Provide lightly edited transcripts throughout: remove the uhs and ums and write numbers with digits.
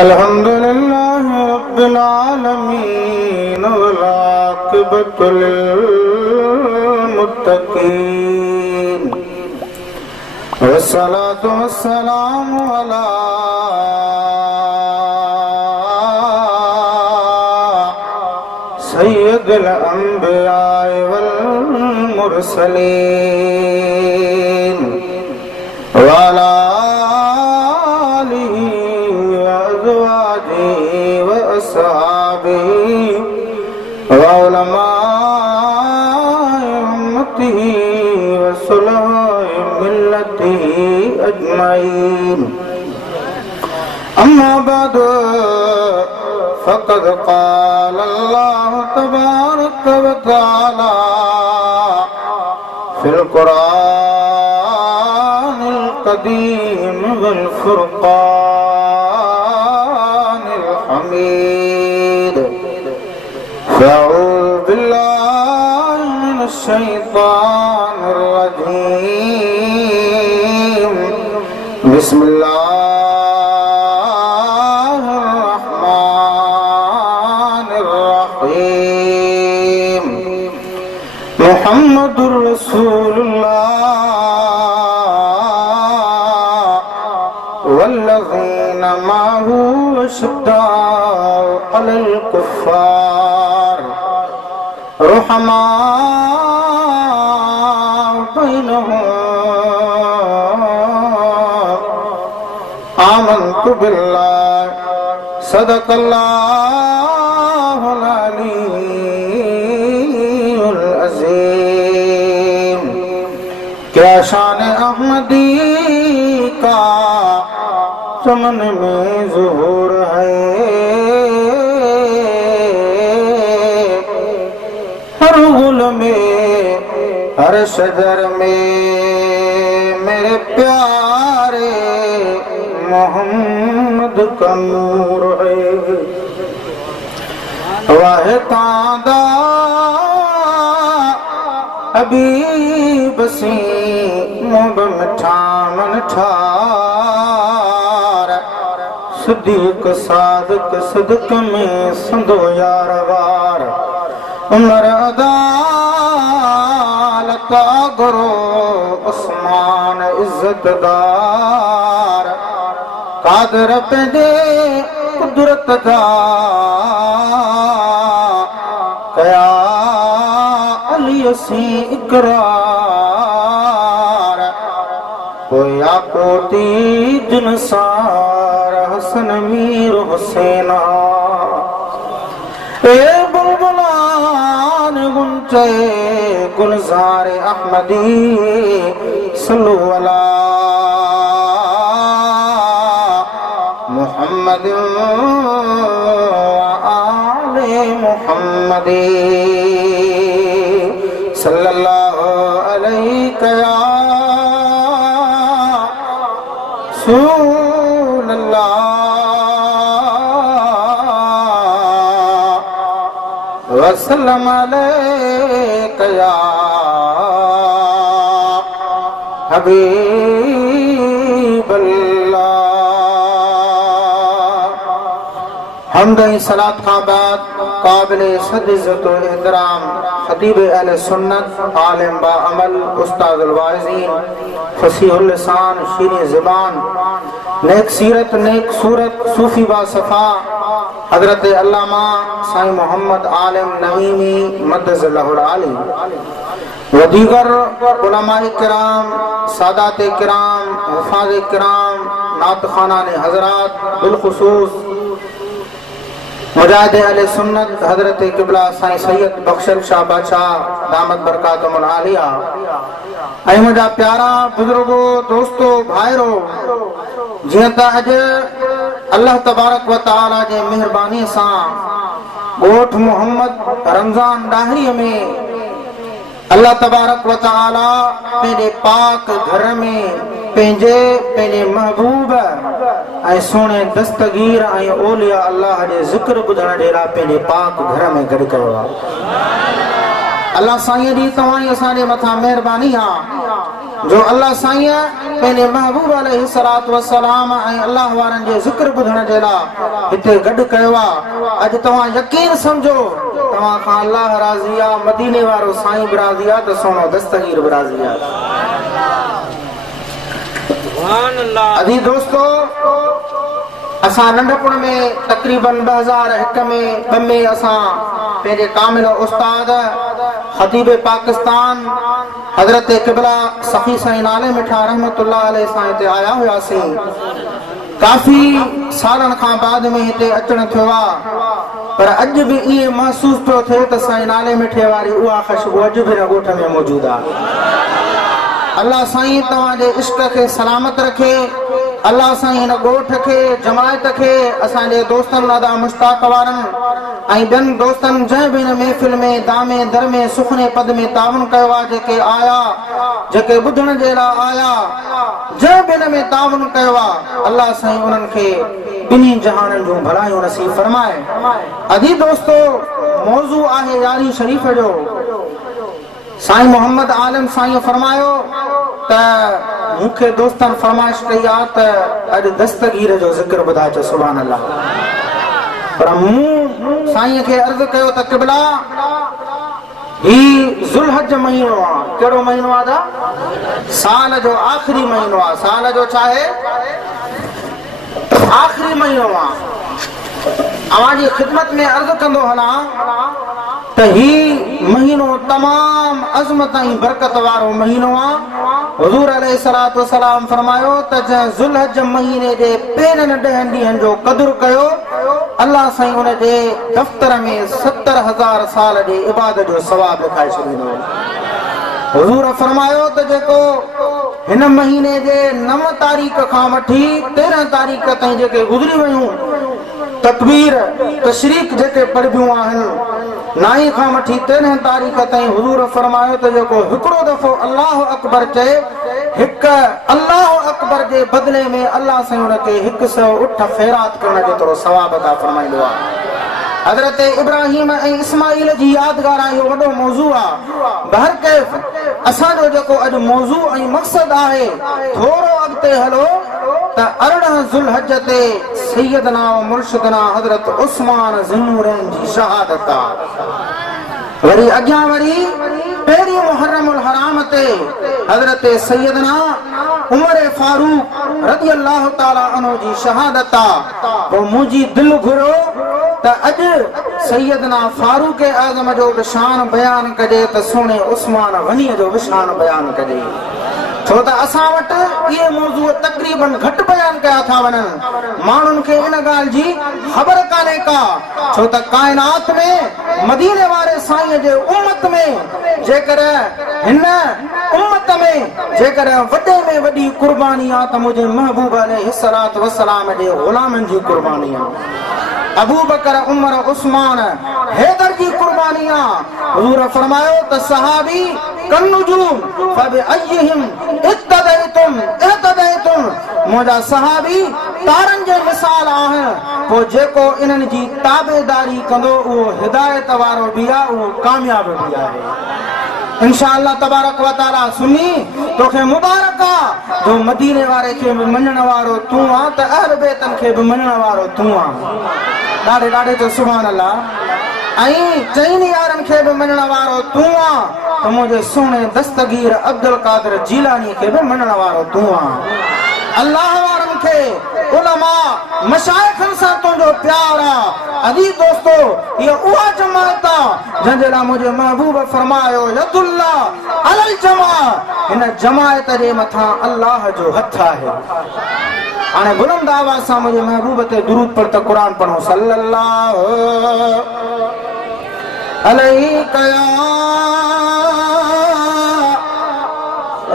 अल्हम्दुलिल्लाह रब्बिल आलमीन वल आक़िबतु लिल मुत्तक़ीन वस्सलातु वस्सलामु अला सय्यिदिल अंबिया वल मुरसलीन वाला अम्मा बाद फ़क़द क़ाल अल्लाह तबारक व तआला फ़िल क़ुरानिल क़दीम वल फ़ुरक़ानिल हमीद अऊज़ु बिल्लाहि मिनश शैतानिर रजीम बिस्मिल्लाहिर्रहमानिर रहीम मुहम्मदुर रसूलुल्लाह वल्लज़ीना मअहू अशिद्दाउ अलल कुफ़्फ़ार रुहमाउ बैनहुम आमन्तु बिल्लाह सदक़ल्लाहुल अलीयुल अज़ीम। क्या शान अहमदी का चमन में ज़ुहूर है, हर गुल में हर शजर में मेरे प्यारे मोहम्मद का नूर है। वाह तादा हबीब सी मुब मिठा मन ठार सिद्दीक़ सादिक़ सिद्क़ में संदो यार वार उमर अदालत गुरो उस्मान इज्जतदार कादर पंहिंजे कुदरत जा कया अली सी इकरार पोया कोती जिनसार हसन मीर हुसैना ए बुलबुलान गुंचे गुलजार अहमदी सल्लु अला मुहम्मद आले मुहम्मद सल्लल्लाहु अलैहि या रसूलल्लाह वसल्लम अलैका या हबीबल्लाह। हमद सलात का बाद काबिल सद-इज़्ज़त व एहतराम खतीब अहले सुन्नत आलिम बा अमल उस्ताद वाइज़ीन फसीहुल लिसान शीरीन ज़बान नेक सीरत नेक सूरत सूफी बा सफ़ा हज़रत अल्लामा साईं मोहम्मद आलिम नईमी मद्दज़ल्लाहुल आली व दीगर उलमाए किराम सादाते किराम हुफ़ाज़े किराम नात ख़ानाने हज़रात बिलख़ुसूस मुजाहिद अहले सुन्नत हज़रत क़िबला साईं सैयद बख्शल शाह बादशाह दामत बरकातुहुल आलिया ऐं मुंहिंजा प्यारा बुजुर्गो दोस्तो भाइरो जीअं त अॼु अल्लाह तबारक व तआला जे मेहरबानी सां ॻोठ मोहम्मद रमज़ान ॾाहिरीअ में अल्लाह तबारक व तआला पंहिंजे पाक घर में पंहिंजे महबूब ऐं सोने दस्तगीर ऐं औलिया अल्लाह जे ज़िक्र ॿुधण जे लाइ पंहिंजे पाक घर में गॾु कयो आहे। अल्लाह साईं जी तव्हां असांजे मथां महिरबानी आहे जो अल्लाह साईं पंहिंजे महबूब अलैहिस्सलातु वस्सलाम ऐं अल्लाह वारनि जे ज़िक्र ॿुधण जे लाइ हिते गॾु कयो आहे। अॼु तव्हां यकीन सम्झो तव्हां खां अल्लाह राज़ी आहे, मदीने वारो साईं बि राज़ी आहे, त सोनो दस्तगीर बि राज़ी आहे। अजी दोस्तो, असां नंढपण में तक़रीबन 2001 में असां पंहिंजे कामिल उस्ताद खतीब पाकिस्तान हज़रत क़िबला सफ़ी साईं नाले मिठा रहमतुल्लाह अलैहि सां हिते आया हुआसीं। काफ़ी सालनि खां बाद में हिते अचण थियो आहे, पर अॼु बि इएं महसूस पियो थिए त साईं नाले मिठे वारी उहा ख़ुशबू अॼु बि ॻोठ में मौजूदु आहे। अल्लाह साईं तव्हांजे इश्क खे सलामत रखे। अल्लाह साईं हिन ॻोठ खे जमायत खे असांजे दोस्तनि लादा मुश्ताक वारनि ऐं ॿियनि दोस्तनि जंहिं बि हिन महफ़िल में दामे दर में सुखने पद में तावन कयो आहे, जेके आया जेके ॿुधण जे लाइ आया जंहिं बि हिन में तावन कयो आहे, अल्लाह साईं उन्हनि खे ॿिन्ही जहाननि जूं भलायूं नसीब फरमाए। अजी दोस्तो, मौज़ू आहे यारी शरीफ़ जो। साईं मोहम्मद आलम साईं फरमायो त मूंखे दोस्तनि फरमाइश कई आहे त अॼु दस्तगीर जो ज़िक्र ॿुधाइजो। सुभान अल्लाह। पर मूं साईं खे अर्ज़ु कयो त क़िबला ही ज़ुल्हज महीनो आहे। कहिड़ो महीनो आहे? साल जो आख़िरी महीनो आहे। साल जो चाहे आख़िरी महीनो आहे। अवांजी ख़िदमत में अर्ज़ु कंदो हलां त ही महीनो तमाम अज़मत ऐं बरकत वारो महीनो आहे। हुज़ूर अलैहिस्सलातु वस्सलाम फरमायो त जंहिं ज़ुल्हज महीने जे पहिरियनि 10 ॾींहंनि जो क़दुरु कयो, अल्लाह साईं उन जे दफ़्तर में 70,000 साल जी इबादत जो सवाब लिखाए छॾींदो। हुज़ूर फरमायो त जेको हिन महीने जे 9 तारीख़ खां वठी 13 तारीख़ ताईं जेके गुज़री वियूं तकबीर तशरीक जेके पढ़बियूं आहिनि, 9 खां वठी 13 तारीख़ ताईं हुज़ूर फरमायो त जेको हिकिड़ो दफ़ो अल्लाह अकबर चए, हिकु अल्लाह अकबर जे बदिले में अल्लाह साईं हुनखे 100 उठ ख़ैरात करण जेतिरो सवाब अता फरमाईंदो आहे। हज़रत इब्राहिम ऐं इस्माइल जी यादगार इहो वॾो मौज़ू आहे। बहरकैफ़ असांजो जेको अॼु मौज़ू ऐं मक़सदु आहे, थोरो अॻिते हलो त 18 ज़ुल्हज ते सैयदना व मुर्शिदना हज़रत उस्मान ज़ुन्नूरैन जी शहादत आहे। वरी अॻियां वरी पहिरीं मुहर्रमुल हराम ते हज़रत सैयदना उमर फारूक रज़ी अल्लाह ताला अन्हु जी शहादत आहे। पोइ मुंहिंजी दिलि घुरियो त अॼु सैयदना फारूक आज़म जो बि शान बयानु कजे त सुहिणे उस्मान गनीअ जो बि शान बयानु कजे। छो त असां वटि इहे मौज़ू तक़रीबन घटि बयानु कया था वञनि। माण्हुनि खे इन ॻाल्हि जी ख़बर कान्हे का, छो त काइनात में मदीने वारे साईं जे उम्मत में जेकर हिन उम्मत में जेकर वॾे में वॾी कुर्बानी आहे त मुंहिंजे महबूब अलैहिस्सलातु वस्सलाम जे ग़ुलामनि जी कुर्बानी आहे। अबू बकर उमर उस्मान हैदर जी कुर्बानी आहे। हुज़ूर फरमायो त सहाबी कन्नुजूम फबिअय्यिहिम इक्तदैतुम इहतदैतुम, मुंहिंजा सहाबी तारनि जे मिसाल आहिनि। पोइ जेको इन्हनि जी ताबेदारी कंदो उहो हिदायत वारो बि आहे, उहो कामयाब बि आहे। इंशाअल्लाह तबारक व तआला सुनी तोखे मुबारक आहे जो मदीने वारे खे बि मञण वारो तूं आहे त अहल बैतन खे बि मञण वारो तूं आहे। ॾाढे ॾाढे तो सुभान अल्लाह। ऐं चइनि यारनि खे बि मञण वारो तूं आहे त मुंहिंजे सुहिणे दस्तगीर अब्दुल कादिर जीलानी खे बि मञण वारो तूं आहे। अल्लाह वारनि खे उलमा मशाइखनि सां तुंहिंजो प्यार आहे। अजी दोस्तो, इहा उहा जमात आहे जंहिंजे लाइ मुंहिंजे महबूब फरमायो यदुल्लाह अलल जमा, हिन जमायत जे मथां अल्लाह जो हथ आहे। हाणे बुलंद आवाज़ सां मुंहिंजे महबूब ते दुरूद पढ़ त क़ुरान पढ़ो। सल्लल्लाहु अलैका या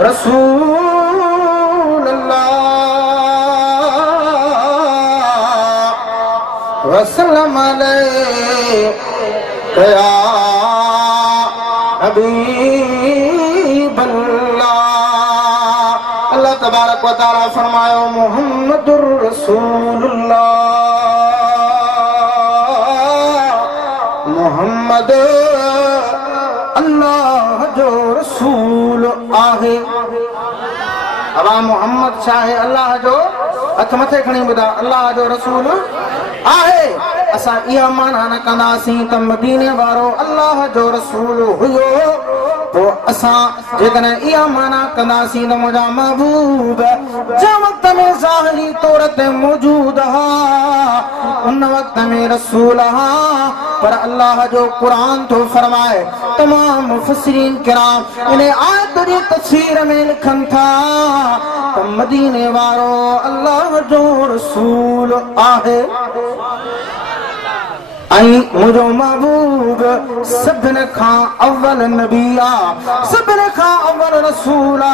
रसूल अल्लाह वसल्लम अलैका या हबीब अल्लाह। अल्लाह तबारक व तआला फरमायो मुहम्मदुर रसूलुल्लाह, मोहम्मद अल्लाह आहे। अबा मोहम्मद शाह अल्लाह जो हथ मथे खणी ॿुधा अल्लाह जो रसूल आहे। असां इहा माना न कंदासीं त मदीने वारो अल्लाह जो रसूल हुयो। पोइ असां जेकॾहिं इहा माना कंदासीं त मुंहिंजा महबूब जंहिं वक़्त में ज़ाहिरी तौर ते मौजूद हा उन वक़्त में रसूल हा। पर अल्लाह जो क़ुरान थो फरमाए तमाम मुफ़स्सिरीन किराम इन आयत जी तफ़सीर में लिखनि था त मदीने वारो अल्लाह जो रसूल आहे। ऐं मुंहिंजो महबूब सभिनि खां अव्वल नबी आ, सभिनि खां अव्वल रसूल आ।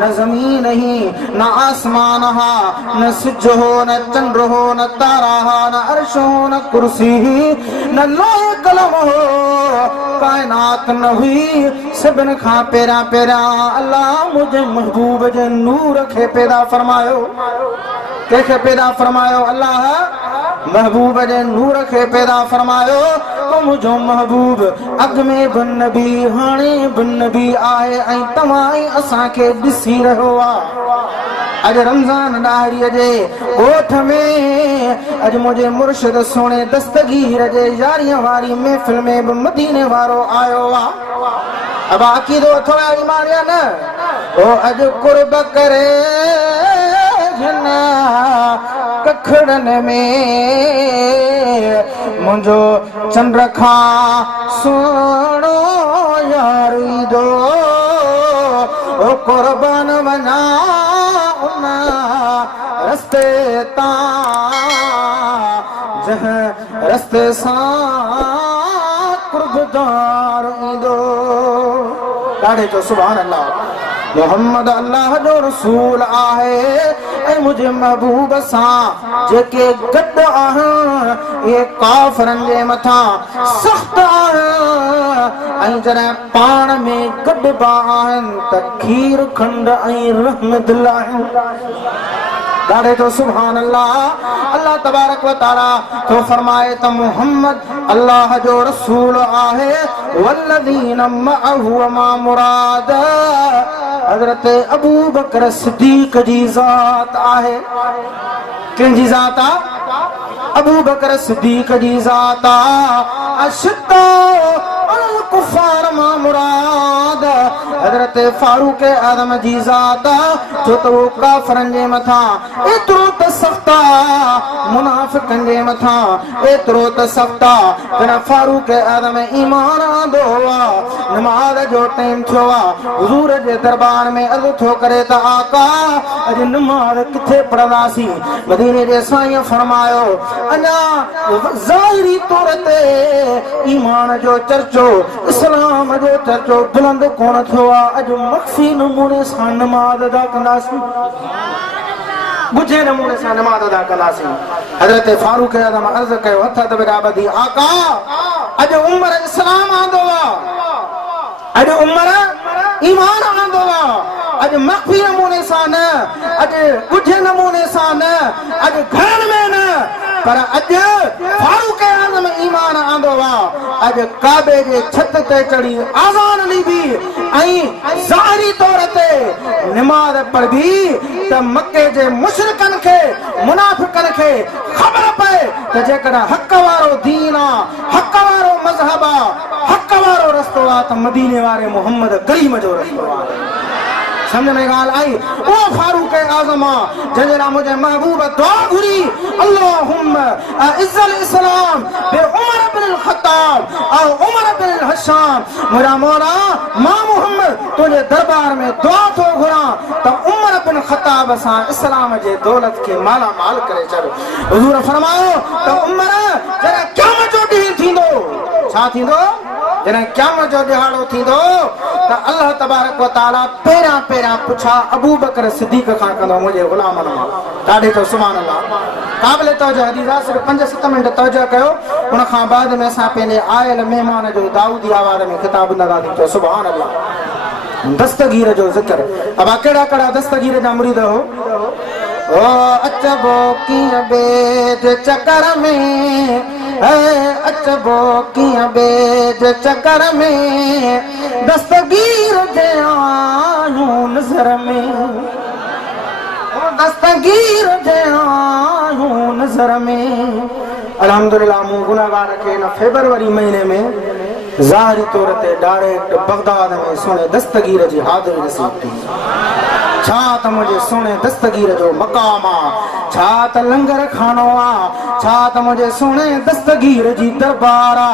न ज़मीन ही न आसमान हा, न सिज हो न चंड हो न तारा हा, न अर्श हो न कुर्सी न लोह कलम हो, कायनात न हुई। सभिनि खां पहिरियां पहिरियां अल्लाह मुंहिंजे महबूब जे नूर खे पैदा फरमायो। कंहिंखे पैदा फरमायो? अल्लाह महबूब जे नूर खे पैदा फरमायो। तो मुंहिंजो महबूब अॻ में बि नबी हाणे बि नबी आहे ऐं तव्हां ऐं असांखे ॾिसी रहियो आहे। अॼु रमज़ान ॾाहिरीअ जे ॻोठ में अॼु मुंहिंजे मुर्शिद सोणे दस्तगीर जे यारीअ वारी महफ़िल में बि मदीने वारो आयो आहे। अब अक़ीदो अथव ईमान या न? ओ अॼु कुर्ब करे कखड़न में मुंहिंजो चंड खां सुहिणो यार ईंदो। ओ कुर्बान वञा उन रस्ते तां जंहिं रस्ते सां कुर्बदार ईंदो। ॾाढे चओ सुभान अल्लाह। मोहम्मद अल्लाह जो रसूल आहे ऐं मुंहिंजे महबूब सां जेके गॾु आहिनि इहे काफ़रनि जे मथां सख़्तु आहिनि ऐं जॾहिं पाण में गॾिबा आहिनि त खीर खंड ऐं रहम दिल आहिनि। ॾाढे तो सुभान अल्लाह। अल्लाह तबारक व तआला तो फरमाए त मोहम्मद अल्लाह जो रसूल आहे। वल्लज़ीन मअहु मा मुराद हज़रत अबू बकर सिद्दीक़ जी ज़ात आहे। कंहिंजी ज़ात आहे? अबू बकर सिद्दीक़ जी ज़ात आहे। अशिद्दा अल कुफ़ार मा मुराद हज़रत फारूक आज़म जी ज़ात आहे। छो त वो काफ़रनि जे मथां एतिरो त सख़्तु आहे, मुनाफ़िक़नि जे मथां एतिरो त सख़्तु आहे। जॾहिं फारूक आज़म ईमान आंदो आहे, नमाज़ जो टाइम थियो आहे, हुज़ूर जे दरबार में अर्ज़ु थो करे त आका अॼु नमाज़ किथे पढ़ंदासीं? मदीने जे साईं फरमायो अञा ज़ाहिरी तौर ते ईमान जो चर्चो इस्लाम जो चर्चो बुलंद कोन थियो आहे। अॼु मख़फ़ी नमूने सां नमाज़ अदा कंदासीं, बुझे नमूने सां नमाज़ अदा कंदासीं। हज़रत फारूक आज़म अर्ज़ कयो हथ दबड़ा ॿधी आका अॼु उमर इस्लाम आंदो आहे, अॼु उमर ईमान आंदो आहे। अॼु मख़फ़ी नमूने सां न, अॼु बुझे नमूने सां न, अॼु घरनि में न, पर अॼु फारूक आज़म ईमान आंदो आहे। अॼु काबे जे छत ते चढ़ी आज़ान ॾिबी ऐं ज़ाहिरी तौर ते नमाज़ पढ़बी त मके जे मुशरिकनि खे मुनाफ़िक़नि खे ख़बर पए त जेकॾहिं हक़ वारो दीन आहे, हक़ वारो मज़हब आहे, हक़ वारो रस्तो आहे त मदीने वारे मोहम्मद करीम जो रस्तो आहे। समझ में ॻाल्हि आई? वो फारूक आज़म जंहिंजे लाइ मुंहिंजे महबूब दुआ घुरी अल्लाहुम्मा इज़्ज़ल इस्लाम बे उमर बिन ख़त्ताब और उमर बिन हशाम। मुंहिंजा मौला मां मोहम्मद तुंहिंजे दरबार में दुआ थो घुरां त उमर बिन ख़त्ताब सां इस्लाम जे दौलत खे माला माल करे छॾ। हुज़ूर फरमायो त उमर जॾहिं क़यामत जो ॾींहुं थींदो, छा थींदो? जॾहिं क़यामत जो ॾिहाड़ो थींदो त अल्लाह तबारक व तआला पहिरियां पहिरियां पुछा अबू बकर सिद्दीक़ खां कंदो मुंहिंजे ग़ुलामनि मां। ॾाढे तो सुभान अल्लाह। क़ाबिल तवजो हदीस आहे, सिर्फ़ 5-7 मिंट तवजो कयो, उन खां बाद में असां पंहिंजे आयल महिमान जो दाऊदी आवाज़ में ख़िताब कंदासीं। तो सुभान अल्लाह। दस्तगीर जो ज़िक्र। अब कहिड़ा कहिड़ा दस्तगीर जा मुरीद हो? ओ अचबो कीअं बेद चकर में अचबो कियां बेज चकर में दस्तगीर जे आयूं नज़र में दस्तगीर जे आयूं नज़र में। अल्हम्दुलिल्लाह मूं गुनाहगार खे न फेब्रुआरी महीने में ज़ाहिरी तौर ते डायरेक्ट बगदाद में सोने दस्तगीर जी हाज़िरी नसीब थी। छा त मुझे सोने दस्तगीर जो मकाम आ, छा त लंगर खानो आ, छा त मुझे सोने दस्तगीर जी दरबार आ,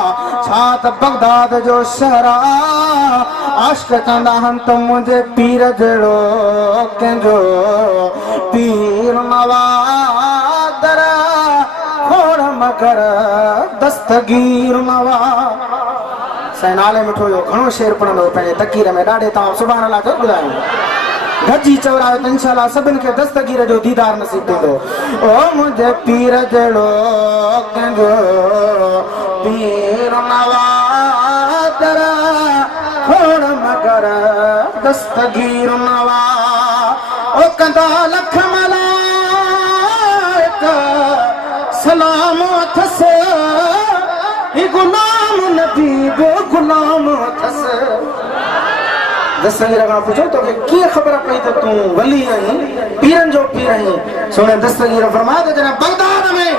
छा त बगदाद जो शहर आ। आशिक चंदा हन त मुझे पीर जड़ो कंजो पीर नवादर खोड़ मगर दस्तगीर नवा। नाले मिठो जो घणो शेर पढ़ंदो पंहिंजे तकीर में ॾाढे तव्हां सुभाणे अलाह जो ॿुधायो गजी चवरायो त इंशाअल्लाह सभिनि खे दस्तगीर जो दीदार नसीब थींदो। ओ मुंहिंजे पीर जहिड़ो कंहिंजो पीर नवादर खोड़ मगर दस्तगीर नवा। ओ कंदा लख मलाइक सलाम अथस गुलाम नबी बो गुलाम अथस। दस्तगीर खां पुछो तोखे कीअं ख़बर पई त तूं वली आहीं पीरनि जो पीर आहीं। सोने दस्तगीर फरमाए त जॾहिं बगदाद में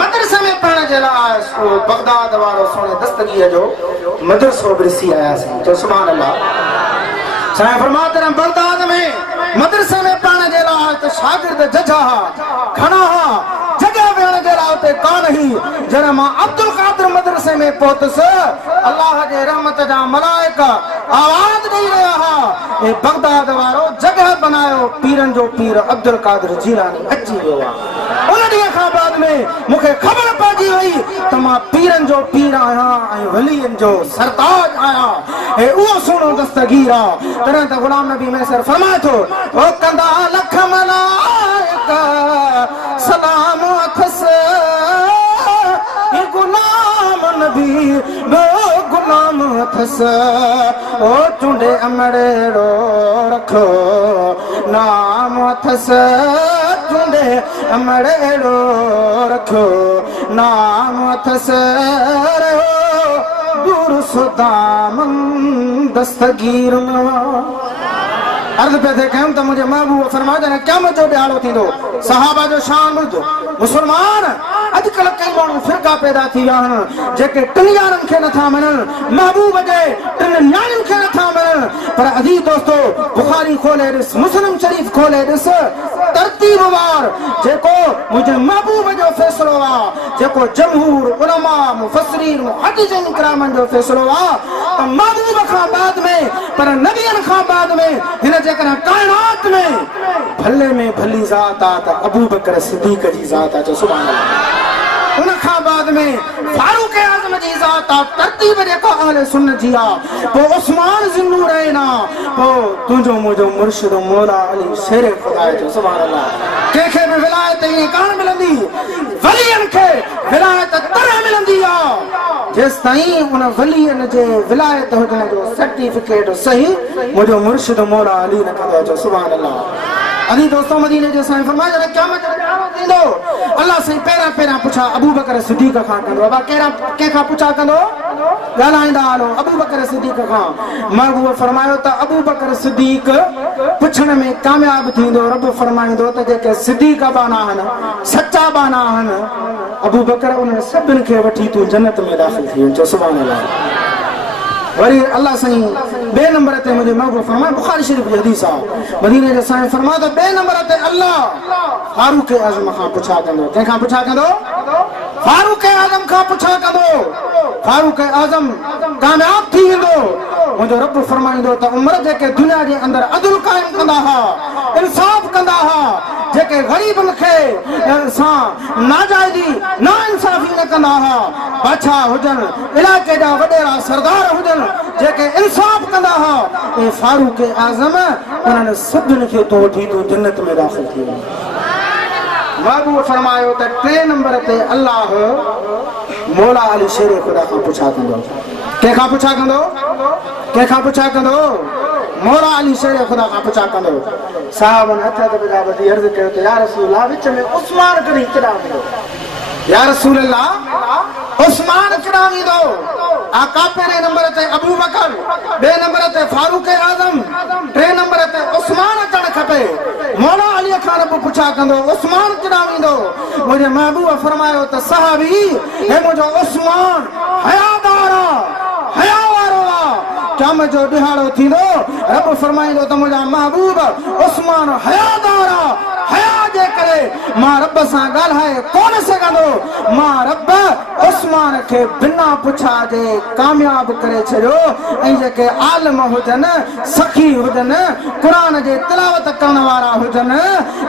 मदरसे में पढ़ण जे लाइ आयुसि उहो बगदाद वारो सोने दस्तगीर जो मदरसो बि ॾिसी आयासीं। चओ सुभाणे अल्लाह। साईं फरमाए त बगदाद में मदरसे में पढ़ण जे लाइ त शागिर्द जजा खड़ा हा जगह वेहण जे लाइ उते कान ही। जॾहिं मां अब्दुल कादिर मदरसे में पहुतुसि अल्लाह जे रहमत जा मलाइका आवाज़ ॾेई रहिया हा ए बगदाद वारो जगह बनायो पीरनि जो पीर अब्दुल कादिर जीलानी अची वियो आहे। उन ॾींहं खां बाद में मूंखे ख़बर पइजी वई त मां पीरनि जो पीर आहियां ऐं वलीअनि जो सरताज आहियां। हे उहो सुहिणो दस्तगीर आहे। तॾहिं त ग़ुलाम नबी मैसर फरमाए थो ओ कंदा लख मलाइक सलाम अथस गुलाम नबी बो गुलाम अथस। ओ चूंडे अमड़ेड़ो रखो नाम अथस चूंडे अमड़ेड़ो रखो नाम अथस दूर सुदामन दस्तगीर नवा। अर्ज पे थे कम त मुझे महबूब फरमाया जने क़यामत जो ॾियारो थींदो सहाबा जो शान ॿुधो। मुसलमान अॼुकल्ह कई माण्हू फिरका पैदा थी विया आहिनि जेके टिनि यारनि खे नथा मञनि महबूब जे टिनि न्याणियुनि खे नथा मञनि। पर अजीज दोस्तो बुखारी खोले ॾिस मुस्लिम शरीफ़ खोले ॾिस तरतीबवार जेको मुंहिंजे महबूब जो फ़ैसिलो आहे जेको जमहूर उलमा मुफ़स्सिरीन मुहद्दिसीन किरामनि जो फ़ैसिलो आहे त महबूब खां बाद में पर नबियनि खां बाद में हिन जेकॾहिं काइनात में भले में भली ज़ात आहे त अबू बकर सिद्दीक़ जी ज़ात आहे। चओ सुभाणे अल्लाह। उन खां बाद में फारूक आज़म जी ज़ात आहे तरतीब जेका अहले सुन्नत जी आहे। पोइ उस्मान ज़ुन्नूरैन आहे पोइ तुंहिंजो मुंहिंजो मुर्शिद मौला अली शेर ख़ुदा। चओ सुभाणे अल्लाह। कंहिंखे बि विलायत ईअं कान मिलंदी वलियनि खे विलायत तॾहिं मिलंदी आहे जेसि ताईं उन वलियनि जे विलायत हुजण जो सर्टिफिकेट सही मुंहिंजो मुर्शिद मौला अली न कंदो। चओ सुभाणे अल्लाह। अली दोस्तों मदीने जो साईं फरमाया जॾहिं क़यामत जो ॾियारो थींदो अल्लाह साईं पहिरियां पुछा अबू बकर सिद्दीक़ खां कंदो। अबा कंहिंखां पुछा कंदो ॻाल्हाईंदा हलो अबू बकर सिद्दीक़ खां। महबूब फरमायो त अबू बकर सिद्दीक़ पुछण में कामयाब थींदो। रब फरमाईंदो त जेके सिद्दीक़ बाना आहिनि सच्चा बाना आहिनि अबू बकर उन्हनि सभिनि खे वठी तूं जन्नत में दाख़िल थी वञ। चओ सुभाणे अल्लाह। वरी अल्लाह साईं बे नंबर ते मुझे महबूब फरमाए बुखारी शरीफ जी हदीस आहे मदीने जो साईं फरमाए त बे नंबर ते अल्लाह फारूक आज़म खां पुछा कंदो। कंहिंखां पुछा कंदो? फारूक आज़म खां पुछा कंदो। फारूक आज़म कामयाब थी वेंदो। मुंहिंजो रब फरमाईंदो त उमर जेके दुनिया जे अंदरि अदल क़ाइम कंदा हुआ इंसाफ़ कंदा हुआ जेके ग़रीबनि खे सां नाजाइज़ी ना इंसाफ़ी न कंदा हुआ बादशाह हुजनि इलाइक़े जा वॾेरा सरदार हुजनि जेके इंसाफ़ कंदा हुआ ए फारूक आज़म उन्हनि सभिनि खे तो वठी तूं जन्नत में दाख़िल थी वञ। महबूब फरमायो त टे नंबर ते अल्लाह मौला अली शेर ख़ुदा खां पुछा कंदो। कंहिंखां पुछा कंदो? कंहिंखां पुछा कंदो? मौला अली शेर ख़ुदा खां पुछा कंदो। साहबनि हथ ते बजा वधी अर्ज़ कयो त या रसूल अल्लाह विच में उस्मान कॾहिं चढ़ा वेंदो। या रसूल अल्लाह उस्मान किरामी दो आका पहले नंबर ते अबू बकर, बे नंबर ते फारूक आजम, टे नंबर ते उस्मान अचण खपे। मौला अली खान रब पुछा कंदो उस्मान किरामी दो, मुझे महबूब फरमायो त सहाबी हे मुझो उस्मान हयादार हया वारो क़यामत जो दिहाड़ो थींदो रब फरमाईंदो त मुझा महबूब उस्मान हयादार हया जे करे मां रब सां ॻाल्हाए कोन सघंदो, मां रब उस्मान खे बिना पुछा जे कामयाब करे छॾियो। ऐं जेके आलिम हुजनि, सखी हुजनि, क़ुरान जे तिलावत करण वारा हुजनि,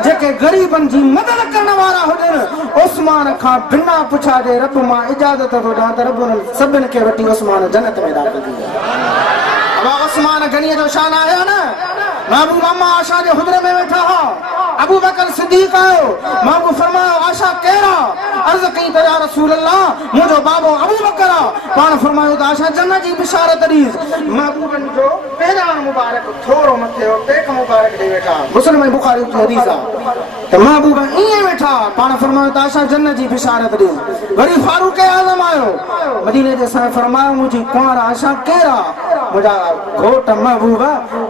जेके ग़रीबनि जी मदद करण वारा हुजनि, उस्मान खां बिना पुछा जे रब मां इजाज़त थो ॾियां त रब उन्हनि सभिनि खे वठी उस्मान जन्नत में दाख़िल थी विया। उस्मान गनीअ जो शान आया न, महबूब अम्मा आशा जे हुजरे में वेठा हा, अबू बकर सिद्दीक आयो, महबूब फरमायो आशा केरा, अर्ज़ कई त या रसूल अल्लाह मुझो बाबो अबू बकर आ, पाण फरमायो त आशा जन्नत जी बिशारत ॾीस। महबूबन जो पेरान मुबारक थोरो मथे हो टेक मुबारक ॾेई वेठा, मुस्लिम ऐं बुखारी जी हदीस आ त महबूब ईअं वेठा, पाण फरमायो त आशा जन्नत जी बिशारत ॾीस। वरी फारूक आज़म आयो, मदीने जे साईं फरमायो मुंहिंजी कुंवर आशा केरा, मुझा घोट महबूब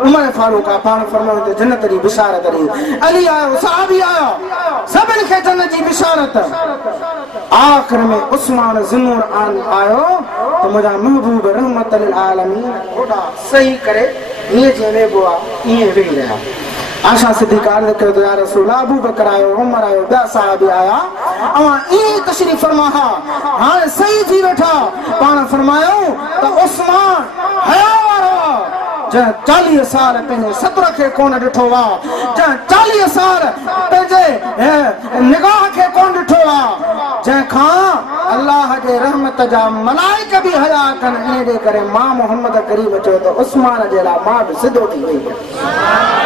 उमर फारूक आ, पाण फरमायो त जन्नत जी बिशारत ॾीस। अली आयो, सहाबी आया, सभिनि खे जन्नत जी बिशारत। आख़िर में उस्मान ज़ुन्नूर आयो त मुझा महबूब रहमत लिल आलमीन घोड़ा सही करे ईअं जीअं वेबो आहे ईअं वेही रहिया। आशा सिद्दीक़ा अर्ज़ कयो त या रसूल अबू बकर आयो, उमर आयो, ॿिया सहाबी आया, अवां ईअं तशरीफ़ फरमा हा, हाणे सही थी वेठा। पाण फरमायो त उस्मान हया वारो जंहिं 40 साल पंहिंजे सत्र खे कोन ॾिठो आहे, जंहिं 40 साल पंहिंजे निगाह खे कोन ॾिठो आहे, जंहिंखां अल्लाह जे रहमत जा मलाइक बि हया कनि, इन जे करे मां मोहम्मद करीम चयो त उस्मान जे लाइ मां बि सिधो थी वई।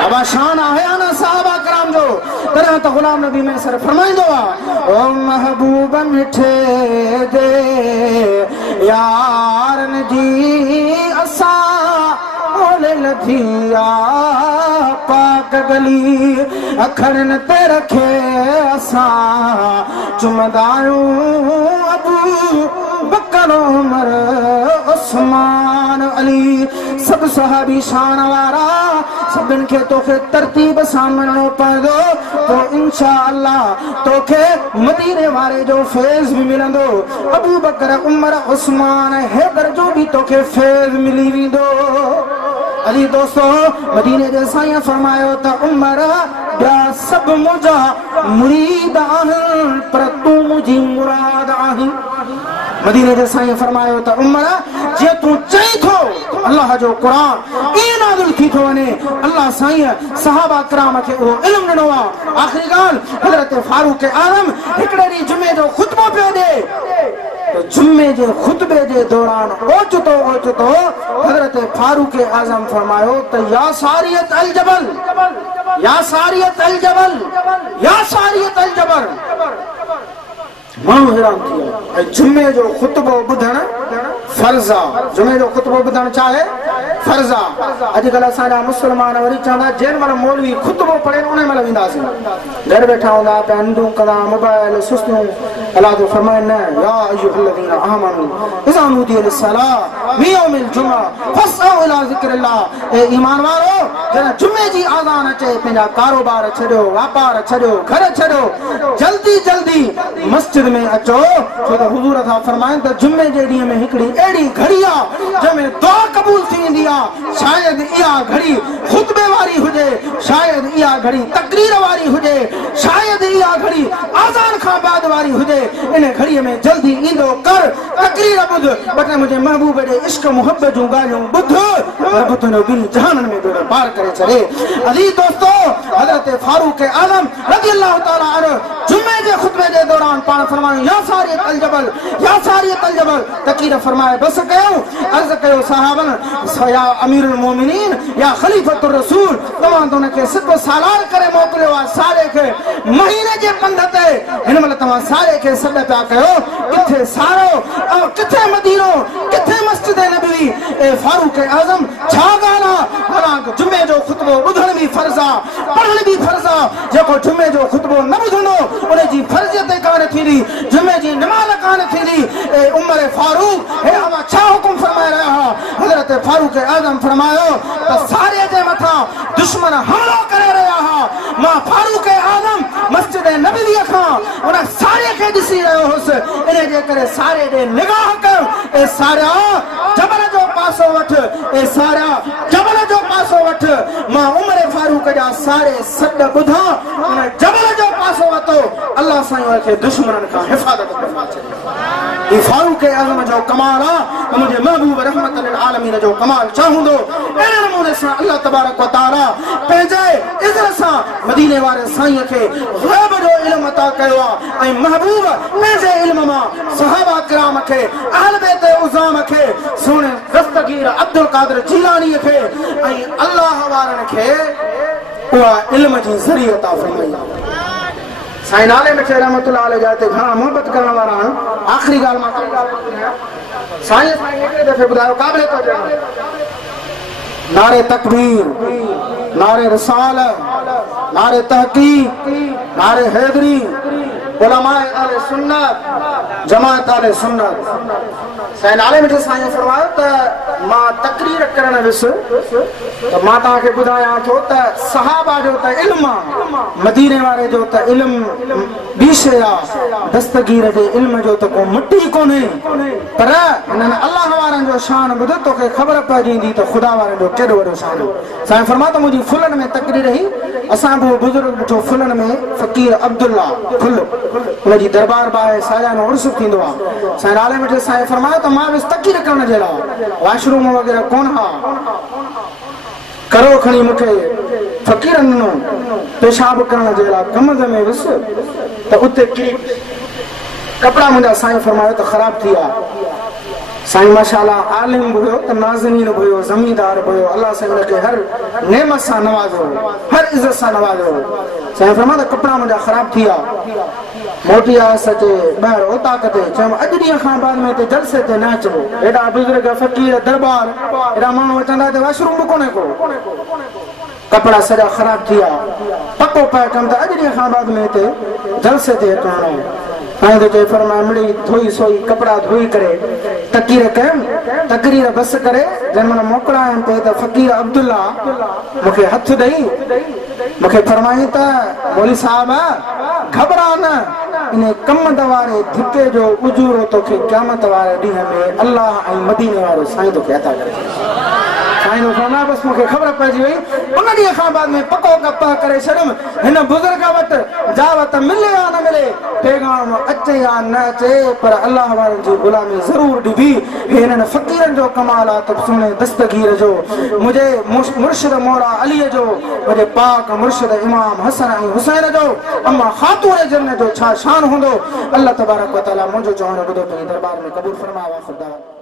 अब शान आहे न सहाबा कराम जो, तॾहिं त ग़ुलाम नबी में सर फरमाईंदो आहे ओ महबूब मिठे दे यारन जी असां ओले लथिया पाक गली अखड़न ते रखे असां चुमदायूं अबू बकर उमर उस्मान अली। सब सहाबी शान वारा, सभिनि खे तोखे तरतीब सां मञणो पवंदो, तो इंशा अल्लाह तोखे मदीने वारे जो फैज़ बि मिलंदो, अबू बकर उमर उस्मान हैदर जो बि तोखे फैज़ मिली वेंदो। अली दोस्तो मदीने जे साईं फरमायो त उमर ॿिया सभु मुंहिंजा मुरीद आहिनि पर तूं मुंहिंजी मुराद आहीं। मदीने जे साईं फरमायो त उमर जे तूं चई थो अल्लाह जो क़ुरान ईअं नाज़िल थी थो वञे, अल्लाह साईं सहाबा किराम खे उहो इल्मु ॾिनो आहे। आख़िरी ॻाल्हि हज़रत फारूक आज़म हिकिड़े ॾींहुं जुमे जो ख़ुतबो पियो ॾे, जुमे जे खुतबे जे दौरान ओचितो हज़रत फारूक आज़म फरमायो त या सारियत अल जबल, या सारियत अल जबल, या सारियत अल जबल। माण्हू हैरान थी वियो, ऐं जुमे जो खुतबो ॿुधण फर्ज़ आहे, जुमे जो खुतबो ॿुधण चाहे फर्ज़ आहे। अॼुकल्ह असांजा मुस्लमान वरी चवंदा जेॾी महिल मौलवी खुतबो पढ़े उन महिल वेंदासीं, घर वेठा हूंदा पिया हिंदू कंदा मोबाइल सुस्तियूं। अल्लाह जो फरमाए न या अय्युहल्लज़ीना आमनू इज़ा नूदिया लिस्सलाह मिन यौमिल जुमा फस्अउ इला ज़िक्रिल्लाह। ए ईमान वारो जॾहिं जुमे जी आज़ान अचे पंहिंजा कारोबार छॾियो, वापार छॾियो, घर छॾियो, जल्दी जल्दी मस्जिद में अचो, छो त हुज़ूर था फरमाइनि त जुमे जे ॾींहं में हिकिड़ी अहिड़ी घड़ी आहे जंहिंमें दुआ क़बूल थी वेंदी आहे। शायद इहा घड़ी खुतबे वारी हुजे, शायद इहा घड़ी तकरीर वारी हुजे, शायद इहा घड़ी आज़ान खां बाद वारी हुजे। इन घड़ीअ में जल्दी ईंदो कर, तकरीर ॿुध, बटे मुंहिंजे महबूब जे इश्क मुहबत जूं ॻाल्हियूं ॿुध, रब तुंहिंजो ॿिनि जहाननि में बेड़ो पार करे छॾे। अज़ीज़ दोस्तो हज़रत फारूक आज़म रज़ी अल्लाह ताला अन्हु जुमे जे खुतबे जे दौरान पाण फरमायो या सारियत अल जबल, या सारियत अल जबल। तकरीर फरमाए बस कयो, अर्ज़ कयो सहाबन या अमीरुल मोमिनीन या खलीफतुर रसूल, तव्हां त उनखे सिधो सालार करे मोकिलियो आहे सारे खे महीने जे पंध ते, हिन महिल तव्हां सारे खे सॾ पिया कयो, किथे सारो ऐं किथे मदीनो, किथे मस्जिद नबवी। ए फारूक आज़म छा ॻाल्हि आहे, हालांकि जुमे जो खुतबो ॿुधण बि फर्ज़ आहे, पढ़ण बि फर्ज़ आहे। जेको जुमे जो खुतबो न ॿुधंदो उन जी फर्ज़ियत कवरे थींदी जुमे जी नमाज कान थींदी ए उमर फारूक हे अवा छा हुकुम फरमाए रहा हजरत फारूक आजम फरमायो त सारे जे मथा दुश्मन हमलो करे रहा हा मां फारूक आजम मस्जिद नबवी खां उन सारे के दिसी रहो हुस इने जे करे सारे दे निगाह कर ए सारा जबल जो पासो वठ ए सारा जबल जो पासो वठ मां उमर फारूक जा सारे सद बुधा उन जबल जो पासो वतो अल्लाह साईं के दुश्मनन का हिफाजत करवा छे। फारूक आजम जो कमाल आ मुझे महबूब रहमत लिल आलमीन जो कमाल चाहूंदो एने नमूने से अल्लाह तबारक व तआला पंहिंजे इज़्ज़त सां मदीने वारे साईं के गैब जो इल्म अता कयो आ ऐं महबूब पंहिंजे इल्म मां सहाबा किराम के अहल बैत उज़ाम के सुने दस्तगीर अब्दुल कादिर जीलानी के ऐं अल्लाह वारन के उहा इल्म जी ज़रिया अता फरमाई। साईं नाले मिठे रहमतुल्लाह अलैहि जाते घणा मोहब्बत करण वारा आखिरी गाल मां साईं हिकिड़े दफ़े ॿुधायो क़ाबिल तो नारे तकबीर नारे रिसालत नारे तहकीक नारे हैदरी उलमाए अहले सुन्नत जमात अहले सुन्नत साईं नाले मिठे साईं फरमायो त मां तकरीर करण विस त मां तव्हांखे ॿुधायां थो त सहाबा जो त इल्म मदीने वारे जो त इल्म ॿी शइ आहे दस्तगीर जे इल्म जो त को मिटी कोन्हे पर हिननि अल्लाह वारनि जो शान ॿुध तोखे ख़बर पइजी त ख़ुदा वारनि जो केॾो वॾो शान साईं फरमायो त मुंहिंजी फुलनि में तकरीर हुई असां बि बुज़ुर्ग ॾिठो फुलनि में फ़कीर अब्दुल्ला फुल उनजी दरबार बाहे सालियानो उर्स थींदो आहे साईं नाले मिठे साईं फरमायो त मां वियुसि तकरीर करण जे लाइ वॉशरूम वग़ैरह कोन हा करो खणी मूंखे फ़कीरनि ॾिनो पेशाब करण जे लाइ कमज़ में वियुसि त उते कपिड़ा मुंहिंजा साईं फरमायो त ख़राब थी विया साईं माशाअल्लाह आलिम बि हुयो त नाज़नीन बि हुयो ज़मींदार बि हुयो अल्लाह साईं हुनखे हर नेमत सां नवाज़ो हर इज़त सां नवाज़ो साईं फरमायो त कपिड़ा मुंहिंजा ख़राब थी विया मोटी आवाज़ अचे ॿाहिरि ओताक ते चयो अॼु ॾींहं खां बाद में हिते जलसे ते न अचो हेॾा बुज़ुर्ग फ़कीर दरबार हेॾा माण्हू अचंदा हिते वॉशरूम बि कोन्हे को कपिड़ा सॼा ख़राब थी विया पको पाए कनि त अॼु ॾींहं खां बाद में हिते जलसे ते अचणो हाणे त चई फरमाए मिड़ी धोई सोई कपिड़ा धोई करे तकरीर कयमि तकरीर बस करे जंहिं महिल मोकिलायमि पे त फ़कीर अब्दुल्ला मूंखे हथु ॾेई मूंखे फरमाई त मौली साहब घबरा न इन कमंद वारे धिके जो उजूरो तोखे क़यामत वारे ॾींहं में अल्लाह ऐं मदीने वारो साईं तोखे अता करे साईं फरमाया बसि मूंखे ख़बर पइजी वई उन ॾींहं खां बाद में पको गप करे छॾियुमि हिन बुज़ुर्ग वटि जावत मिले या न मिले पैगाम अचे या न अचे पर अल्लाह वारनि जी ग़ुलामी ज़रूरु ॾिबी हिननि फ़कीरनि जो कमाल आहे त सुहिणे दस्तगीर जो मुंहिंजे मुर्शिद मौला अलीअ जो मुंहिंजे पाक मुर्शिद इमाम हसन ऐं हुसैन जो अम्मा ख़ातून जन्नत जो छा शान हूंदो अल्लाह तबारक व तआला मुंहिंजो चवणु ॿुधो पंहिंजे दरबार में क़बूल फरमाए।